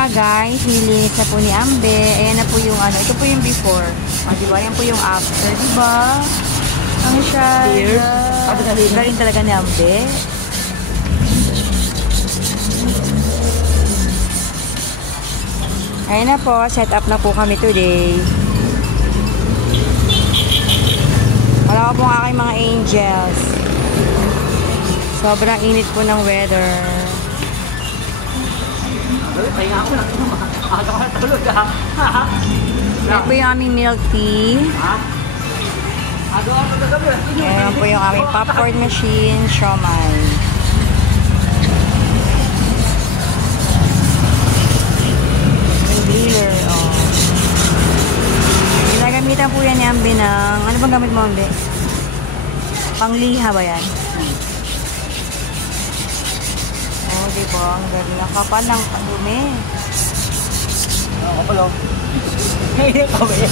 nga guys, nilinis na po ni Ambe. Ayan na po yung ano, ito po yung before. O, diba? Ayan po yung after, diba? Ang siya. Galing talaga ni Ambe. Ayan na po, set up na po kami today. Wala ko pong aking mga angels. Sobrang init po ng weather. Ayan po yung aming milk tea. Ayan po yung aming popcorn machine, siomai. Griller, oh. Ginagamitan po yan ni Ambe ng... Ano bang gamit mo, Ambe? Pangliha ba yan? Oh, diba? Ang galing. Ang kapal ng dumi. Ang kapal, oh. Ngayon kami.